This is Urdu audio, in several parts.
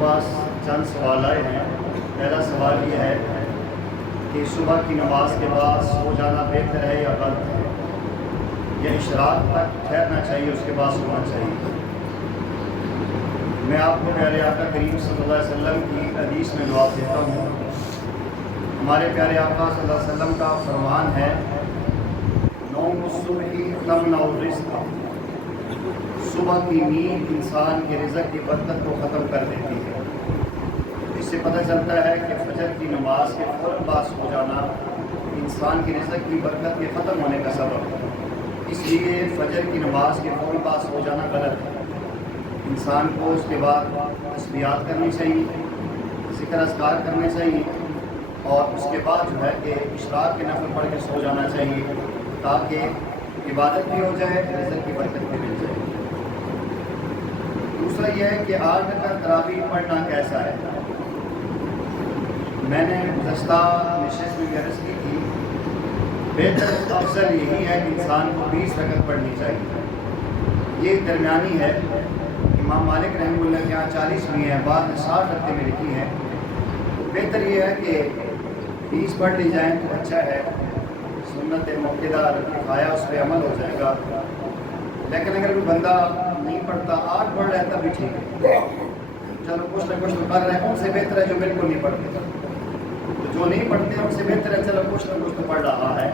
پاس چند سوال آئے ہیں۔ پہلا سوال یہ ہے کہ صبح کی نماز کے بعد سو جانا بہتر ہے یا غلط ہے، یا اشراق تک ٹھہرنا چاہیے اس کے بعد سونا چاہیے؟ میں آپ کو پیارے آقا کریم صلی اللہ علیہ وسلم کی حدیث میں جواب دیتا ہوں۔ ہمارے پیارے آقا صلی اللہ علیہ وسلم کا فرمان ہے، نوم الصبح تمنع الرزق، صبح کی نیند انسان کے رزق کی برکت کو ختم کر دیتی ہے۔ اس سے پتہ چلتا ہے کہ فجر کی نماز کے فوراً بعد سو جانا انسان کی رزق کی برکت کے ختم ہونے کا سبب ہے۔ اس لیے فجر کی نماز کے فوراً بعد سو جانا غلط ہے۔ انسان کو اس کے بعد تسبیحات کرنی چاہیے، ذکر اذکار کرنے چاہیے، اور اس کے بعد جو ہے کہ اشراق کے نفل پڑھ کے سو جانا چاہیے، تاکہ عبادت بھی ہو جائے، رزق کی برکت بھی مل جائے۔ دوسرا یہ ہے کہ آج تک تراویح پڑھنا کیسا ہے؟ میں نے گزشتہ نشست میں عرض کی تھی، بہتر افضل یہی ہے کہ انسان کو 20 رکعت پڑھنی چاہیے۔ یہ درمیانی ہے۔ امام مالک رحمہ اللہ کے یہاں 40 بھی ہیں، بعد میں 60 رکعتیں میں لکھی ہیں۔ بہتر یہ ہے کہ 20 پڑھ لی جائیں تو اچھا ہے، سنت موقعہ کفایہ اس پہ عمل ہو جائے گا۔ لیکن اگر کوئی بندہ نہیں پڑھتا، 8 پڑھ رہتا بھی ٹھیک ہے، چلو کچھ نہ کچھ تو کر رہے ہیں، ان سے بہتر ہے جو بالکل نہیں پڑھتے۔ تو جو نہیں پڑھتے ان سے بہتر ہے چلو کچھ نہ کچھ تو پڑھ رہا ہے۔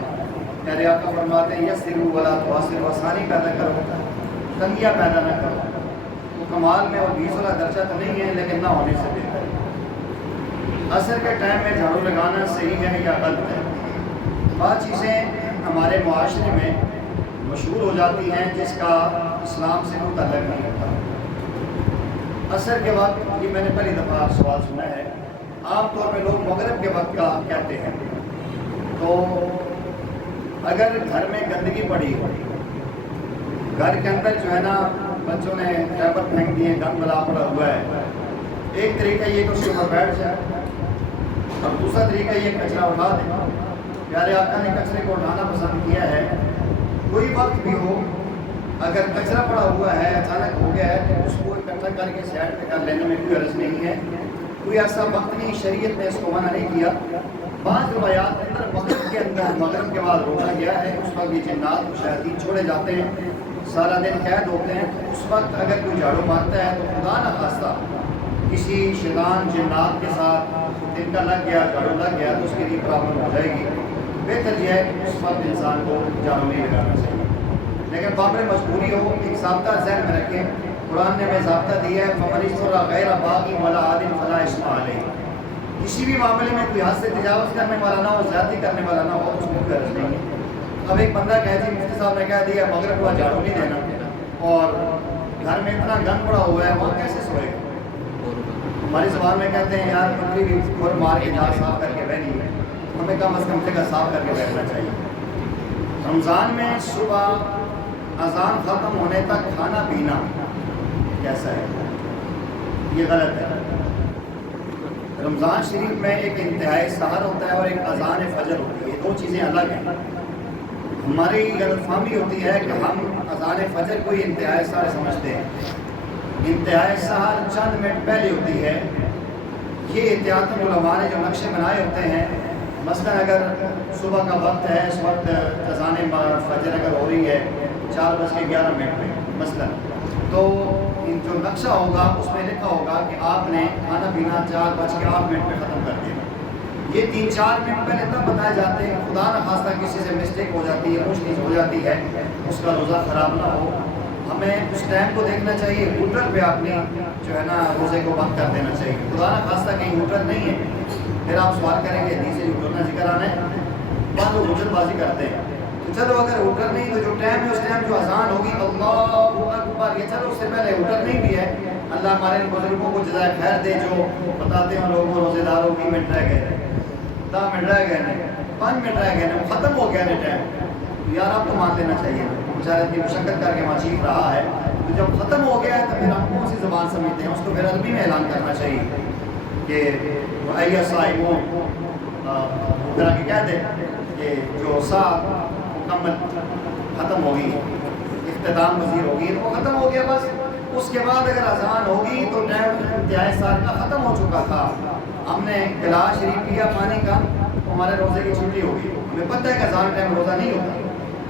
پیارے آقا فرماتے ہیں، یسروا ولا تعسروا، آسانی پیدا کرو، تنگیاں پیدا نہ کرو۔ تو کمال میں اور 20 والا درجہ تو نہیں ہے، لیکن نہ ہونے سے بہتر ہے۔ عصر کے ٹائم میں جھاڑو لگانا صحیح ہے یا غلط ہے؟ بعض چیزیں ہمارے معاشرے میں مشہور ہو جاتی ہیں جس کا اسلام سے کوئی تعلق نہیں ہوتا۔ عصر کے وقت، یہ میں نے پہلی دفعہ سوال سنا ہے، عام طور پہ لوگ مغرب کے وقت کا کہتے ہیں۔ تو اگر گھر میں گندگی پڑی، گھر کے اندر جو ہے نا بچوں نے ٹیبر پھینک دیے، گند ملا پڑا ہوا ہے، ایک طریقہ یہ کہ اس کے اوپر بیٹھ جائے، اور دوسرا طریقہ یہ کچرا اٹھا دے۔ پیارے آقا نے کچرے کو اٹھانا پسند کیا ہے۔ کوئی وقت بھی ہو، اگر کچرا پڑا ہوا ہے، اچانک ہو گیا ہے، تو اس کو اکٹھا کر کے سائڈ پہ کر لینے میں کوئی حرج نہیں ہے، کوئی ایسا وقت نہیں، شریعت نے اس کو منع نہیں کیا۔ بعض روایات کے اندر مغرب کے اندر، مغرب کے بعد روکا گیا ہے، اس وقت یہ جنات و شیاطین چھوڑے جاتے ہیں، سارا دن قید ہوتے ہیں، تو اس وقت اگر کوئی جھاڑو مارتا ہے تو خدا نہ خواستہ کسی شیطان جنات کے ساتھ دن کا لگ گیا، جھاڑو لگ گیا، تو اس کے لیے پرابلم ہو جائے گی۔ بہتر یہ ہے کہ اس وقت انسان کو جھاڑو نہیں لگانا چاہیے۔ لیکن بابر مجبوری ہو، ایک ضابطہ ذہن میں رکھیں، قرآن نے ہمیں ضابطہ دیا ہے، فَمَنِ اضْطُرَّ غَيْرَ بَاغٍ وَلَا عَادٍ فَلَا إِثْمَ عَلَيْهِ۔ کسی بھی معاملے میں کوئی حد سے تجاوز کرنے والا نہ ہو، زیادتی کرنے والا نہ ہو، اس میں کوئی حرج نہیں ہے۔ اب ایک بندہ کہے جی مفتی صاحب نے کہہ دیا مغرب کو جھاڑو نہیں دینا، اور گھر میں اتنا گند پڑا ہوا ہے، وہاں کیسے سوئے گا؟ ہماری زبان میں کہتے ہیں یار پتلی بھی کھر مار کے جا صاف کر کے بہنی ہے، ہمیں کم از کم جگہ صاف کر کے بیٹھنا چاہیے۔ رمضان میں صبح اذان ختم ہونے تک کھانا پینا کیسا ہے؟ یہ غلط ہے۔ رمضان شریف میں ایک انتہائی سحر ہوتا ہے اور ایک اذان فجر ہوتی ہے، یہ دو چیزیں الگ ہیں۔ ہماری غلط فہمی ہوتی ہے کہ ہم اذان فجر کو ہی انتہائی سحر سمجھتے ہیں۔ انتہائی سحر چند منٹ پہلے ہوتی ہے۔ یہ احتیاطاً علماء نے جو نقشے بنائے ہوتے ہیں، مثلا اگر صبح کا وقت ہے، اس وقت اذان فجر اگر ہو رہی ہے 4:11 پہ مثلا، تو جو نقشہ ہوگا اس میں لکھا ہوگا کہ آپ نے کھانا پینا 4:08 پہ ختم کر دیا۔ یہ 3-4 منٹ پہلے تب بتائے جاتے ہیں، خدا نہ خواستہ کسی سے مسٹیک ہو جاتی ہے، اونچ نیچ ہو جاتی ہے، اس کا روزہ خراب نہ ہو۔ ہمیں اس ٹائم کو دیکھنا چاہیے، ہوٹل پہ اپنی جو ہے نا روزے کو بند کر دینا چاہیے۔ خدا نہ خواستہ کہیں ہوٹل نہیں ہے، پھر آپ سوال کریں گے حدیث سے ہوٹل نہ ذکر آنا ہے، بعض لوگ ہوٹل بازی کرتے ہیں۔ تو چلو اگر ہوٹل نہیں تو جو ٹائم ہے اس ٹائم جو اذان ہوگی اللہ اکبر، یہ چلو اس سے پہلے ہوٹل نہیں بھی ہے، اللہ ہمارے بزرگوں کو جزائے خیر دے جو بتاتے ہیں لوگوں روزے داروں 20 منٹ رہ گئے، 10 منٹ رہ گئے، 5 منٹ رہ گئے، ختم ہو گیا ٹائم، یار آپ کو مان لینا چاہیے، بیچارے اتنی مشقت کر کے وہاں چیخ رہا ہے، تو جب ختم ہو گیا ہے تو پھر ہم کون سی زبان سمجھتے ہیں، اس کو پھر عربی میں اعلان کرنا چاہیے کہ اَيُّهَا الصَّائِمُونَ، ذرا کہ کہتے کہ جو سا مکمل ختم ہوگی، اختتام پذیر ہوگی، وہ ختم ہو گیا بس۔ اس کے بعد اگر اذان ہوگی تو ٹائم انتہائی سال کا ختم ہو چکا تھا، ہم نے گلاس شریف پیا پانی کا، ہمارے روزے کی چھٹی ہو گئی، ہمیں پتہ ہے کہ اذان ٹائم روزہ نہیں ہوتا،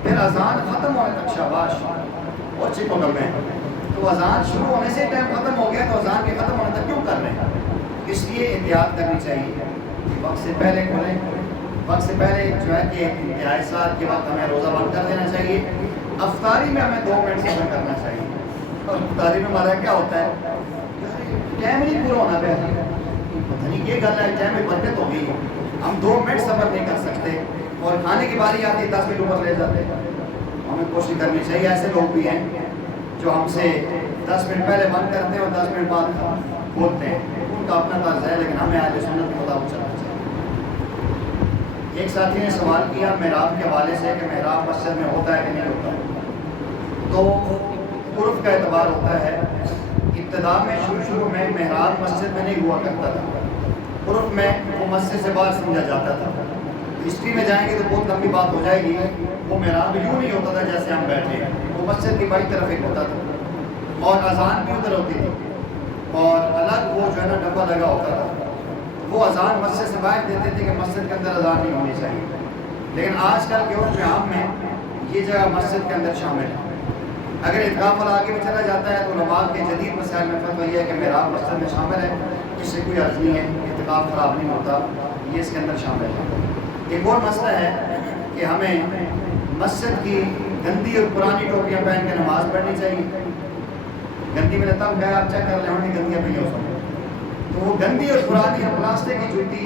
پھر اذان ختم ہونے تک شاباش اور چکو گمے، تو اذان شروع ہونے سے ٹائم ختم ہو گیا تو اذان کے ختم ہونے تک کیوں کر رہے ہیں؟ اس لیے احتیاط کرنی چاہیے، وقت سے پہلے کھولیں، وقت سے پہلے جو ہے کہ انتہائی سال کے وقت ہمیں روزہ بند کر دینا چاہیے، افطاری میں ہمیں 2 منٹ صبر کرنا چاہیے، اور افطاری میں ہمارا کیا ہوتا ہے ٹائم نہیں پورا ہونا پہ پتہ نہیں یہ گل ہے ٹائم میں برکت ہوگی، ہم 2 منٹ صبر نہیں کر سکتے اور کھانے کی باری آتی ہے 10 منٹ اوپر لے جاتے ہیں، ہمیں کوشش کرنی چاہیے، ایسے لوگ بھی ہیں جو ہم سے 10 منٹ پہلے بند کرتے ہیں اور 10 منٹ بعد بولتے ہیں، ان کا اپنا طرز ہے، لیکن ہمیں اہل سنت کے مطابق چلنا چاہیے۔ ایک ساتھی نے سوال کیا محراب کے حوالے سے کہ محراب مسجد میں ہوتا ہے کہ نہیں ہوتا ہے، تو عرف کا اعتبار ہوتا ہے، ابتدا میں شروع میں محراب مسجد میں نہیں ہوا کرتا تھا، عرف میں وہ مسجد سے باہر سمجھا جاتا تھا، ہسٹری میں جائیں گے تو بہت لمبی بات ہو جائے گی، وہ محراب یوں نہیں ہوتا تھا جیسے ہم بیٹھے ہیں، وہ مسجد کی بائیں طرف ایک ہوتا تھا اور اذان بھی ادھر ہوتی تھی اور الگ وہ جو ہے نا ڈبہ لگا ہوتا تھا، وہ اذان مسجد سے باہر دیتے تھے کہ مسجد کے اندر اذان نہیں ہونی چاہیے، لیکن آج کل کے عرف عام میں یہ جگہ مسجد کے اندر شامل ہے، اگر اتقاف آگے میں چلا جاتا ہے تو علماء کے جدید مسائل میں فتویٰ یہ ہے کہ محراب مسجد میں شامل ہے، اس سے کوئی عرض نہیں ہے، اتقاف خراب نہیں ہوتا، یہ اس کے اندر شامل ہے۔ ایک اور مسئلہ ہے کہ ہمیں مسجد کی گندی اور پرانی ٹوپیاں پہن کے نماز پڑھنی چاہیے، گندی میں نے تب کہا آپ چیک کر لیں ہوں گندیاں پہ ہو سکیں، تو وہ گندی اور پرانی اور پلاسٹک کی جوتی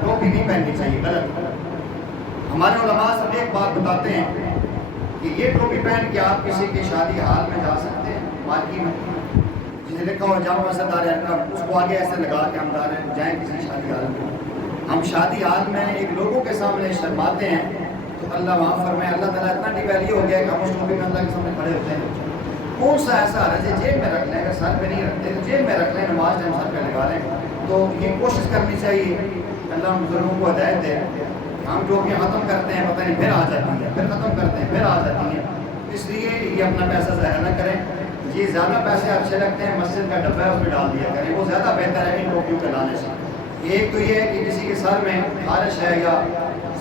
ٹوپی نہیں پہننی چاہیے، غلط۔ ہمارے علماء سب ایک بات بتاتے ہیں کہ یہ ٹوپی پہن کے آپ کسی کی شادی حال میں جا سکتے ہیں، مارکی میں جسے لکھا ہو جامع مسجد دار ارقم، اس کو آگے ایسے لگا کے ہم جائیں کسی شادی حال میں، ہم شادی حال میں ایک لوگوں کے سامنے شرماتے ہیں تو اللہ وہاں فرمائے اللہ تعالیٰ اتنا ڈیویلی ہو گیا کہ ہم اس ٹوپی میں اللہ کے سامنے کھڑے ہوتے ہیں، کون سا ایسا حرج ہے؟ جیب میں رکھ لیں، اگر سر پہ نہیں رکھتے تو جیب میں رکھ لیں، نماز ٹائم سر پہ لگا لیں، تو یہ کوشش کرنی چاہیے، اللہ بزرگوں کو ہدایت دے، ہم ٹوپیاں ختم کرتے ہیں پتہ نہیں پھر آ جاتی ہیں، پھر ختم کرتے ہیں پھر آ جاتی ہیں، اس لیے یہ اپنا پیسہ ضائع نہ کریں، یہ زیادہ پیسے اچھے لگتے ہیں مسجد کا ڈبہ ہے اس میں ڈال دیا کریں، وہ زیادہ بہتر ہے ان ٹوپیوں کے لانے سے۔ ایک تو یہ ہے کہ کسی کے سر میں خارش ہے یا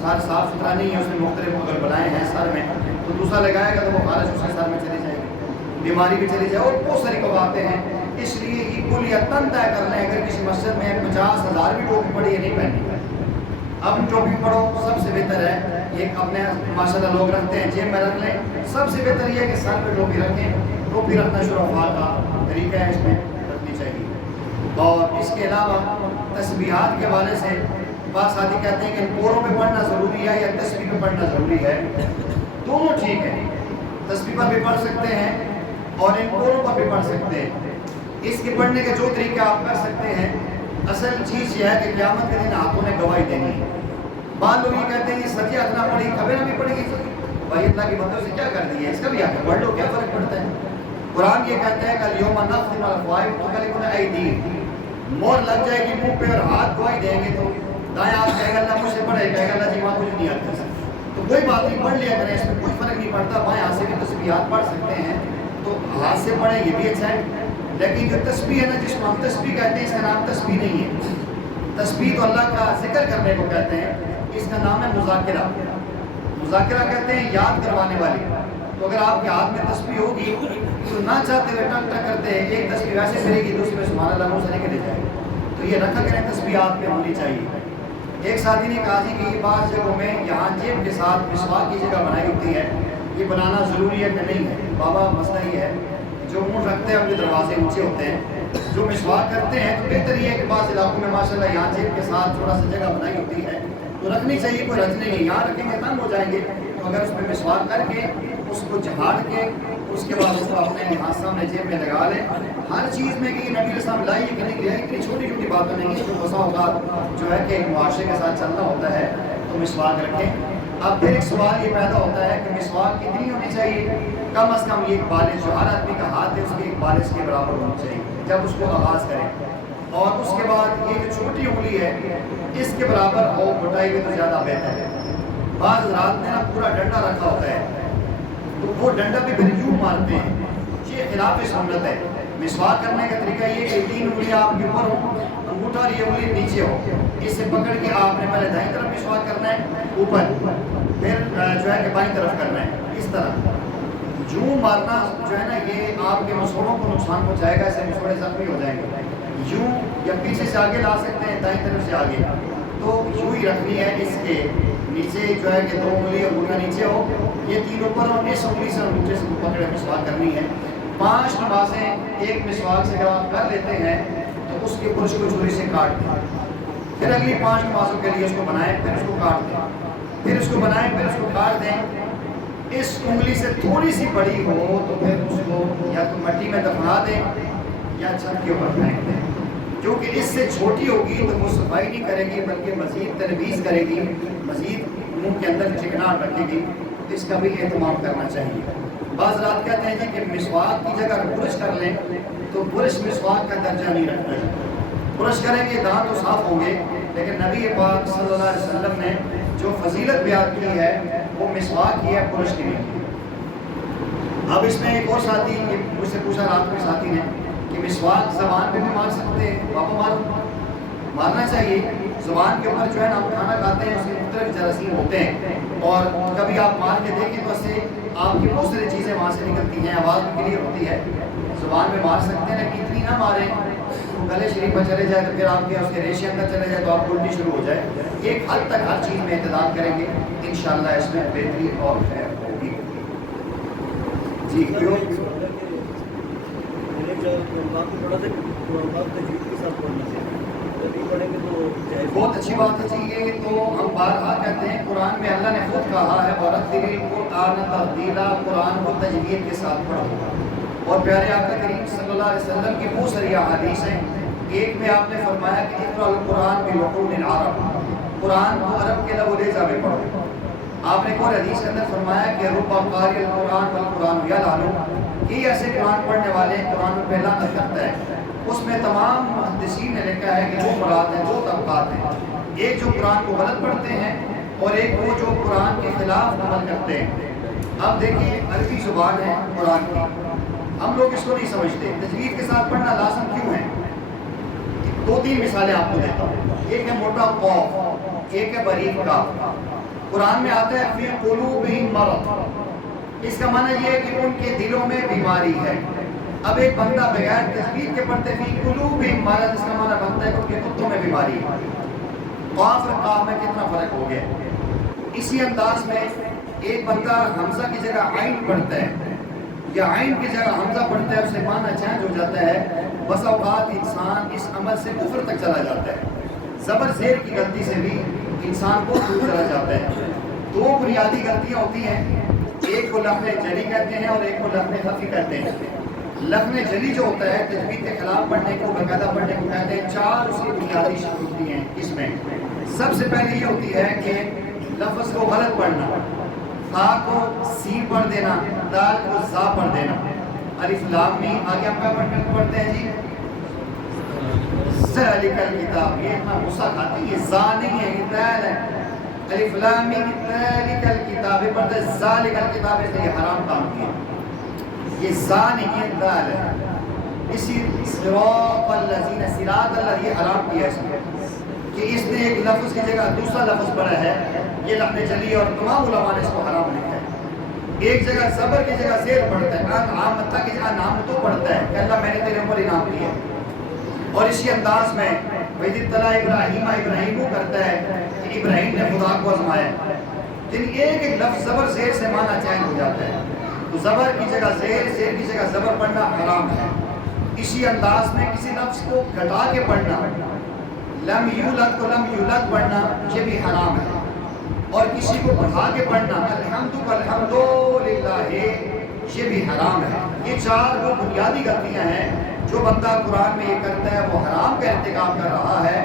سر صاف ستھرا نہیں ہے، اس نے مختلف اگر بنائے ہیں سر میں تو دوسرا لگائے گا تو وہ خارش اس کے سر میں چلی جائے گی، بیماری بھی چلی جائے، اور بہت ساری باتیں ہیں، اس لیے یہ کل یا تن طے کر لیں، اگر کسی مسجد میں 50,000 بھی ٹوپی پڑی ہے نہیں پہننی، اب ٹوپی پڑھو سب سے بہتر ہے، یہ اپنے ماشاءاللہ لوگ رکھتے ہیں جیب میں رکھ لیں، سب سے بہتر یہ ہے کہ سر پہ ٹوپی رکھیں، ٹوپی رکھنا شرفاء کا طریقہ ہے، اس میں رکھنی چاہیے۔ اور اس کے علاوہ تسبیحات کے حوالے سے بعض ساتھی کہتے ہیں کہ پوروں پہ پڑھنا ضروری ہے یا تسبیح پہ پڑھنا ضروری ہے، دونوں ٹھیک ہے، تسبیح پر بھی پڑھ سکتے ہیں اور ان پوروں پر بھی پڑھ سکتے ہیں، اس کے پڑھنے کے جو طریقہ آپ کر سکتے ہیں، اصل چیز یہ ہے کہ قیامت کے دن ہاتھوں نے گواہی دینی ہے۔ بعض لوگ یہ کہتے ہیں کہ سچی ہاتھ نہ پڑھی خبریں نہ بھی پڑھی گی، بھائی اللہ کی بندوں سے کیا کر دی ہے، اس کا بھی آگے پڑھ لو، کیا فرق پڑتا ہے؟ قرآن یہ کہتا ہے کہ الیوم نختم علی افواہہم وتکلمنا ایدیہم، مور لگ جائے گی منہ پہ اور ہاتھ گواہی دیں گے، تو دائیں ہاتھ کہے گا اللہ مجھ سے پڑھے، کہے گا اللہ جی وہاں کچھ نہیں آتا، تو کوئی بات نہیں پڑھ لیا کریں، اس میں کوئی فرق نہیں پڑتا، بائیں ہاتھ سے بھی تسبیحات پڑھ سکتے ہیں تو ہاتھ سے پڑھیں یہ بھی اچھا ہے، لیکن جو تسبیح ہے نا جس کو ہم تسبیح کہتے ہیں اس کا نام تسبیح نہیں ہے، تسبیح تو اللہ کا ذکر کرنے کو کہتے ہیں، اس کا نام ہے مذاکرہ، مذاکرہ کہتے ہیں یاد کروانے والی، تو اگر آپ کے ہاتھ میں تسبیح ہوگی تو نہ چاہتے ہوئے ٹک ٹک کرتے ہیں، ایک تسبیح ویسے کرے گی دوسری میں سبحان اللہ منہ سے نکل جائے گی، تو یہ رکھا کریں تسبیحات پہ ہونی چاہیے۔ ایک ساتھی نے کہا جی کہ یہ بعض جگہوں میں یہاں جیب کے ساتھ مسواک کی جگہ بنائی ہوتی ہے، یہ بنانا ضروری ہے کہ نہیں ہے؟ بابا مسئلہ یہ ہے جو منہ رکھتے ہیں اپنے دروازے اونچے ہوتے ہیں، جو مسواک کرتے ہیں تو بہتر یہ ہے کہ بعض علاقوں میں ماشاءاللہ یہاں جیب کے ساتھ تھوڑا سا جگہ بنائی ہوتی ہے تو رکھنی چاہیے، کوئی رج نہیں ہے، یہاں رکھیں گے تنگ ہو جائیں گے، تو اگر اس میں مسواک کر کے اس کو جھاڑ کے اس کے بعد اس کو اپنے ہاتھ سامنے جیب میں لگا لیں، ہر چیز میں کہ نبی علیہ السلام لائی کہ نہیں لیا، اتنی چھوٹی چھوٹی باتیں نہیں، اس کو بسا ہوگا جو ہے کہ معاشرے کے ساتھ چلنا ہوتا ہے تو مسواک رکھیں۔ اب پھر ایک سوال یہ پیدا ہوتا ہے کہ مسواک کتنی ہونی چاہیے؟ کم از کم یہ ایک بالش جو ہر آدمی کا ہاتھ ہے اس کے ایک بالش کے برابر ہونی چاہیے جب اس کو آغاز کریں، اور اس کے بعد یہ جو چھوٹی انگلی ہے اس کے برابر ہو موٹائی میں تو زیادہ بہتر ہے۔ بعض حضرات نے نا پورا ڈنڈا رکھا ہوتا ہے تو وہ ڈنڈا بھی پھر یوں مارتے ہیں، یہ خلاف سنت ہے، مسواک کرنے کا طریقہ یہ کہ 3 انگلیاں آپ کے اوپر ہوں، انگوٹھا اور یہ انگلی نیچے ہو، اس سے پکڑ کے آپ نے پہلے دائیں طرف مسواک کرنا ہے اوپر، پھر جو ہے کہ بائیں طرف کرنا ہے، اس طرح یوں مارنا جو ہے نا یہ آپ کے مسوڑوں کو نقصان پہنچائے گا، اسے مسوڑے زخمی ہو جائیں گے۔ یوں یا پیچھے سے آگے لا سکتے ہیں، دائیں طرف سے آگے، تو یوں ہی رکھنی ہے، اس کے نیچے جو ہے کہ 2 انگلی انگوٹھا نیچے ہو، یہ 3 اوپر ہو، اس انگلی سے انگوٹھے سے پکڑے مسواک کرنی ہے۔ 5 نمازیں ایک مسواک سے اگر آپ کر لیتے ہیں تو اس کے برش کو چھری سے کاٹ دیں، پھر اگلی 5 نمازوں کے لیے اس کو بنائیں، پھر اس کو کاٹ دیں، پھر اس کو بنائیں، پھر اس کو کاٹ دیں۔ اس انگلی سے تھوڑی سی بڑی ہو تو پھر اس کو یا تو مٹی میں دفنا دیں یا چھت کے اوپر پھینک دیں، کیونکہ اس سے چھوٹی ہوگی تو وہ صفائی نہیں کرے گی بلکہ مزید تلویز کرے گی، مزید منہ کے اندر چکناہٹ رکھے گی، اس کا بھی اہتمام کرنا چاہیے۔ بعض رات کہتے ہیں جی کہ مسواک کی جگہ برش کر لیں، تو برش مسواک کا درجہ نہیں رکھتا ہے، برش کریں گے دانت تو صاف ہوں گے، لیکن نبی پاک صلی اللہ علیہ وسلم نے جو فضیلت بیان کی ہے وہ مسواک کی ہے، برش کی نہیں۔ اب اس میں ایک اور ساتھی مجھ سے پوچھا رات میں ساتھی نے کہ مسواک زبان پہ بھی مار سکتے ہیں؟ پاپا مارنا چاہیے، زبان کے اوپر جو ہے نا ہم کھانا کھاتے ہیں اس کے مختلف جراثیم ہوتے ہیں، اور کبھی آپ مار کے دیکھیں تو اس سے آپ کی بہت ساری چیزیں وہاں سے نکلتی ہیں، آواز بھی کلیئر ہوتی ہے، زبان پہ مار سکتے ہیں، لیکن اتنی نہ ماریں گلے شریف میں چلے جائے تو پھر آپ کے اس کے ریشے اندر چلے جائے تو آپ کو الٹی شروع ہو جائے۔ ایک حد تک ہر چیز میں اعتدال کریں گے، انشاءاللہ اس میں بہتری اور خیر ہوگی۔ جی کیوں بہت اچھی بات ہے جی، یہ تو ہم بارہا کہتے ہیں، قرآن میں اللہ نے خود کہا ہے وَرَتِّلِ الْقُرْآنَ تَرْتِیلًا، قرآن کو تجوید کے ساتھ پڑھو، اور پیارے آقا کریم صلی اللہ علیہ وسلم کی بہت ساری احادیث ہیں، ایک میں آپ نے فرمایا کہ اقرأ القرآن بِلُحُونِ الْعَرَبِ، قرآن کو عرب کے لب و لہجہ میں پڑھو۔ آپ نے ایک اور حدیث کے اندر فرمایا کہ رُبَّ قَارِئِ الْقُرْآنِ وَالْقُرْآنُ يَلْعَنُ، کہ ایسے قرآن پڑھنے والے قرآن پہ لعنت کرتا ہے۔ اس میں تمام محدثین نے لکھا ہے کہ 2 مراد ہیں، 2 طبقات ہیں، ایک جو قرآن کو غلط پڑھتے ہیں اور ایک وہ جو قرآن کے خلاف عمل کرتے ہیں۔ اب دیکھیں عربی زبان ہے قرآن کی، ہم لوگ اس کو نہیں سمجھتے، تجوید کے ساتھ پڑھنا لازم کیوں ہے؟ 2-3 مثالیں آپ کو دیتا ہوں۔ ایک ہے موٹا قاف، ایک ہے باریک کاف۔ قرآن میں آتا ہے فی قلوبہم مرض، اس کا معنی یہ ہے کہ ان کے دلوں میں بیماری ہے۔ اب ایک بندہ بغیر تجوید کے پڑھتے فی قلوبہم مرض، اس کا معنی بنتا ہے کہ ان کے کتوں میں بیماری ہے۔ قاف اور قاف میں کتنا فرق ہو گیا؟ اسی انداز میں ایک بندہ حمزہ کی جگہ عین پڑھتا ہے یا عین کی جگہ حمزہ پڑھتا ہے، اس سے معنی چینج ہو جاتا ہے، بس اوقات انسان اس عمل سے کفر تک چلا جاتا ہے۔ زبر زیر کی غلطی سے بھی انسان کو دور چلا جاتا ہے۔ 2 بنیادی غلطیاں ہوتی ہیں، ایک کو لفظ جلی کہتے ہیں اور ایک کو لفظ خفی کہتے ہیں۔ لفظ جلی جو ہوتا ہے تجوید کے خلاف پڑھنے کو، باقاعدہ پڑھنے کو کہتے ہیں، 4 اس کی بنیادی شروط ہوتی ہیں۔ اس میں سب سے پہلے یہ ہوتی ہے کہ لفظ کو غلط پڑھنا، تا کو سین پڑھ دینا، دال کو زا پڑھ دینا، الف لام میم، آگے ہم کیا پڑھتے ہیں جی؟ ذالک الکتاب، یہ اتنا غصہ کھاتے ہیں، یہ زا نہیں ہے، یہ دال ہے، الف لام میم ذالک الکتاب، یہ پڑھتے ہیں ذالک الکتاب، اس نے یہ حرام کام کیا، یہ زا نہیں ہے، دال ہے۔ اسی صراط الذین، صراط اللہ، یہ حرام کیا اس نے کہ اس نے ایک لفظ کی جگہ دوسرا لفظ پڑھا ہے، یہ لفظ چلی اور تمام علماء نے اس کو حرام لکھا ہے۔ ایک جگہ زبر کی جگہ زیر پڑھتا ہے، انعامت کی جگہ نام تو پڑھتا ہے کہ اللہ میں نے تیرے اوپر انعام دیا، اور اسی انداز میں وَإِذِ ابْتَلَىٰ إِبْرَاهِيمَ، ابراہیم کو کرتا ہے کہ ابراہیم نے خدا کو آزمایا، لیکن ایک ایک لفظ زبر زیر سے معنی چینج ہو جاتا ہے، تو زبر کی جگہ زیر، زیر کی جگہ زبر پڑھنا حرام ہے۔ اسی انداز میں کسی لفظ کو گھٹا کے پڑھنا، لم یولد کو لم یولد پڑھنا، یہ بھی حرام ہے، اور کسی کو بڑھا کے پڑھنا، الحمد الحمدللہ، یہ بھی حرام ہے۔ یہ 4 وہ بنیادی غلطیاں ہیں جو بندہ قرآن میں یہ کرتا ہے وہ حرام کا ارتکاب کر رہا ہے،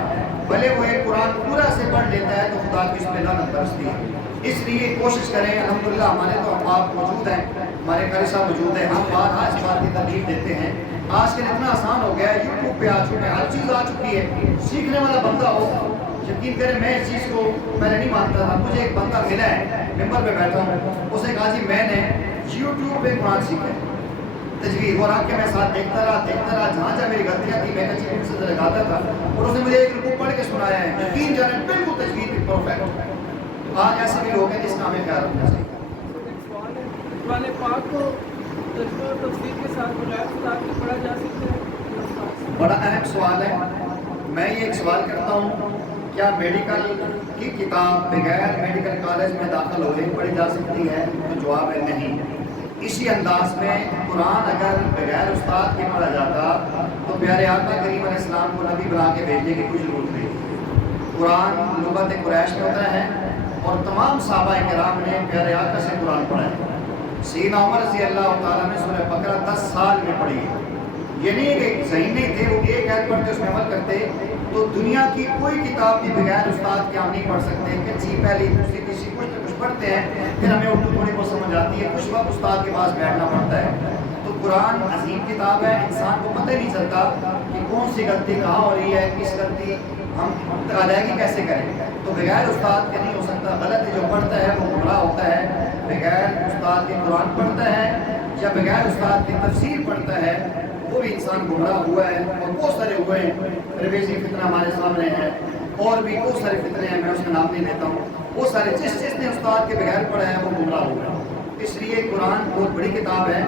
بھلے وہ ایک قرآن پورا سے پڑھ لیتا ہے تو خدا کی اس پہ لعنت برستی ہے۔ اس لیے کوشش کریں، الحمدللہ ہمارے تو احباب موجود ہیں، ہمارے قاری صاحب موجود ہیں، ہم بارہا اس بات کی ترغیب دیتے ہیں۔ آج کل اتنا آسان ہو گیا ہے، یوٹیوب پہ آ چکے ہیں، ہر چیز آ چکی ہے، سیکھنے والا بندہ ہو، یقین کریں میں اس چیز کو پہلے نہیں مانتا تھا، مجھے ایک بندہ ملا ہے، ممبر پہ بیٹھا ہوں، اسے کہا جی میں نے یوٹیوب پہ قرآن سیکھا ہے، تجوید، اور آپ کے میں ساتھ دیکھتا رہا جہاں جہاں میری غلطیاں تھی میں نے سے لگاتا تھا اور اس نے مجھے ایک رکوع پڑھ کے سنایا ہے، یقین جانے بالکل تجوید پرفیکٹ ہے۔ آج ایسے بھی لوگ ہیں جس کا ہمیں خیال رکھنا چاہیے۔ قرآن پاک کو ترجمہ اور تفسیر کے ساتھ بغیر استاد کے پڑھا جا سکتا ہے؟ بڑا اہم سوال ہے۔ میں یہ ایک سوال کرتا ہوں، کیا میڈیکل کی کتاب بغیر میڈیکل کالج میں داخل ہوئے پڑھی جا سکتی ہے؟ تو جواب ہے نہیں۔ اسی انداز میں قرآن اگر بغیر استاد کے پڑھا جاتا تو پیارے آقا کریم علیہ السلام کو نبی بنا کے بھیجنے کی کوئی ضرورت نہیں۔ قرآن لغت قریش میں ہوتا ہے اور تمام صحابہ کرام نے پیارے آقا سے قرآن پڑھا ہے۔ سیدنا عمر رضی اللہ تعالیٰ نے سورہ بقرہ 10 سال میں پڑھی ہے۔ یہ نہیں کہ ذہین نہیں تھے، وہ ایک آیت پڑھتے اس میں عمل کرتے۔ تو دنیا کی کوئی کتاب بھی بغیر استاد کے ہم نہیں پڑھ سکتے کہ جی پہلی دوسری تیسری کچھ پڑھتے ہیں، پھر ہمیں اردو تھوڑی بہت سمجھ آتی ہے، کچھ وقت استاد کے پاس بیٹھنا پڑتا ہے۔ تو قرآن عظیم کتاب ہے، انسان کو پتہ نہیں چلتا کہ کون سی غلطی کہاں ہو رہی ہے، کس غلطی ہم ادائیگی کیسے کریں۔ تو بغیر استاد کے نہیں ہو سکتا۔ غلط جو پڑھتا ہے وہ گمراہ ہوتا ہے۔ بغیر استاد کے قرآن پڑھتا ہے یا بغیر استاد کی تفسیر پڑھتا ہے وہ بھی انسان گمراہ ہوا ہے، اور بہت سارے ہوئے ہیں۔ پرویزی فتنہ ہمارے سامنے ہے، اور بھی بہت سارے فتنے ہیں، میں اس کا نام نہیں لیتا ہوں۔ وہ سارے جس نے استاد کے بغیر پڑھا ہے وہ گمراہ ہوا ہے۔ اس لیے قرآن بہت بڑی کتاب ہے۔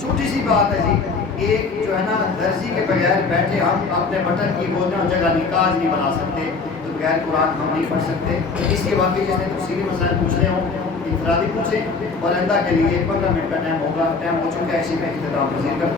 چھوٹی سی بات ہے جی، ایک جو ہے نا درزی کے بغیر بیٹھے ہم اپنے بٹن کی بولنے جگہ کاج نہیں بنا سکتے، تو بغیر قرآن ہم نہیں پڑھ سکتے۔ اس کے واقعی جس نے تفصیلی مسائل پوچھنے ہوں انفرادی پوچھیں، اور آئندہ کے لیے 15 منٹ کا ٹائم ہوگا، ٹائم ہو چکا ہے، اسی میں اختتام پذیر کرتے ہیں۔